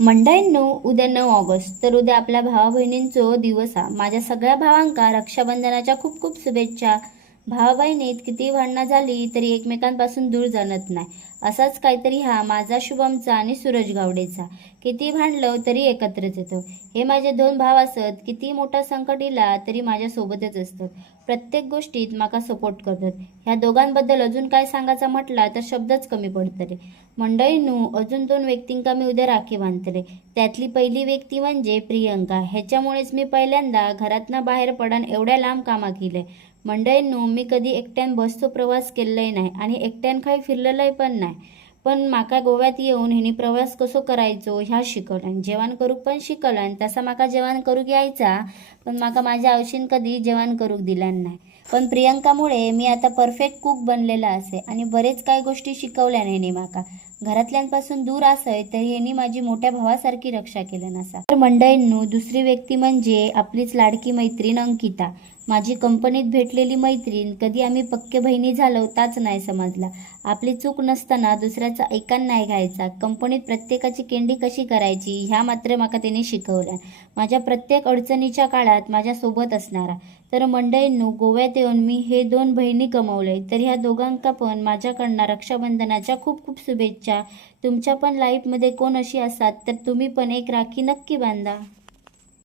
मंडळींनो, उद्या 9 ऑगस्ट तर उद्या आपल्या भावा बहिणींचो दिवस हा. माझ्या सगळ्या भावांका रक्षाबंधनाच्या खूप खूप शुभेच्छा. भावा बहिणीत किती भांडणं झाली तरी एकमेकांपासून दूर जाणत नाही. असाच काहीतरी हा माझा शुभमचा आणि सूरज गावडेचा. किती भांडलो तरी एकत्रच येतो. हे माझे दोन भाव असत. किती मोठा संकट इला तरी माझ्या सोबतच असतात. प्रत्येक गोष्टीत माका सपोर्ट करतात. ह्या दोघांबद्दल अजून काय सांगायचं म्हटला तर शब्दच कमी पडतले. मंडळींनो, अजून दोन व्यक्तींका मी उद्या राखी बांधतले. त्यातली पहिली व्यक्ती म्हणजे प्रियंका. ह्याच्यामुळेच मी पहिल्यांदा घरातनं बाहेर पडान एवढ्या लांब कामा केले. मंडळींनो, मी कधी एकट्यान बसचो प्रवास केलेलाय नाही आणि एकट्यान काही फिरलेलंय पण नाही. पण माका गोव्यात येऊन हिने प्रवास कसो करायचो ह्या शिकवल्यान. जेवण करूक पण शिकवल्यान. तसा माका जेवण करूक यायचा, पण माका माझ्या आवशीन कधी जेवण करूक दिल्यान नाही. पण प्रियंकामुळे मी आता परफेक्ट कुक बनलेला असे आणि बरेच काही गोष्टी शिकवल्या नाही माका. घरातल्यांपासून दूर असय तरी ह्यांनी माझी मोठ्या भावासारखी रक्षा केली नसा. तर मंडळींनो, दुसरी व्यक्ती म्हणजे आपलीच लाडकी मैत्रीण अंकिता. माझी कंपनीत भेटलेली मैत्रीण. कधी आम्ही पक्के बहिणी झालो ताच नाही समजला. आपली चूक नसताना दुसऱ्याचा ऐकान नाही घ्यायचा. कंपनीत प्रत्येकाची केंडी कशी करायची ह्या मात्र माका त्याने शिकवल्या. माझ्या प्रत्येक अडचणीच्या काळात माझ्या सोबत असणारा. तर मंडळींनो, गोव्यात येऊन मी हे दोन बहिणी कमवले. तर ह्या दोघांका पण माझ्याकडनं रक्षाबंधनाच्या खूप खूप शुभेच्छा. तुमच्या पण लाईफमध्ये कोण अशी असतात तर तुम्ही पण एक राखी नक्की बांधा.